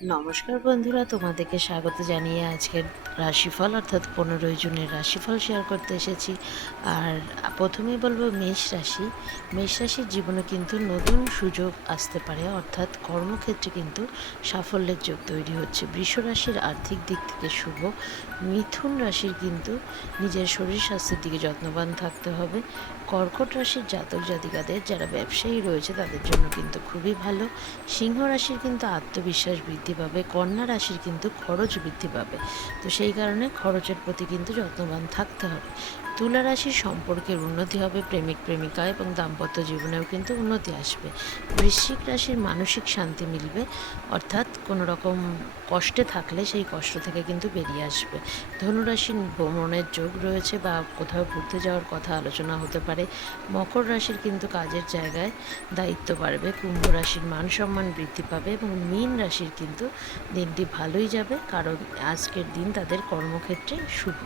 নমস্কার বন্ধুরা, তোমাদেরকে স্বাগত জানিয়ে আজকের রাশিফল অর্থাৎ 15 জুনের রাশিফল শেয়ার করতে এসেছি। আর প্রথমেই বলবো মেষ রাশির জীবনে কিন্তু নতুন সুযোগ আসতে পারে, অর্থাৎ কর্মক্ষেত্রে কিন্তু সাফল্যের যোগ তৈরি হচ্ছে। বৃষ রাশির আর্থিক দিক থেকে শুভ। মিথুন রাশির কিন্তু নিজের শরীর স্বাস্থ্যের দিকে যত্নবান থাকতে হবে। কর্কট রাশির জাতক জাতিকাদের যারা ব্যবসায়ী রয়েছে তাদের জন্য কিন্তু খুবই ভালো। সিংহ রাশির কিন্তু আত্মবিশ্বাস বৃদ্ধি পাবে। কন্যা রাশির কিন্তু খরচ বৃদ্ধি পাবে, তো সেই কারণে খরচের প্রতি কিন্তু যত্নবান থাকতে হবে। তুলা রাশির সম্পর্কের উন্নতি হবে, প্রেমিক প্রেমিকা এবং দাম্পত্য জীবনেও কিন্তু উন্নতি আসবে। বৃশ্চিক রাশির মানসিক শান্তি মিলবে, অর্থাৎ কোনো রকম কষ্টে থাকলে সেই কষ্ট থেকে কিন্তু বেরিয়ে আসবে। ধনুরাশির ভ্রমণের যোগ রয়েছে বা কোথাও ঘুরতে যাওয়ার কথা আলোচনা হতে পারে। মকর রাশির কিন্তু কাজের জায়গায় দায়িত্ব বাড়বে। কুম্ভ রাশির মান সম্মান বৃদ্ধি পাবে এবং মীন রাশির কিন্তু দিনটি ভালোই যাবে, কারণ আজকের দিন তাদের কর্মক্ষেত্রে শুভ।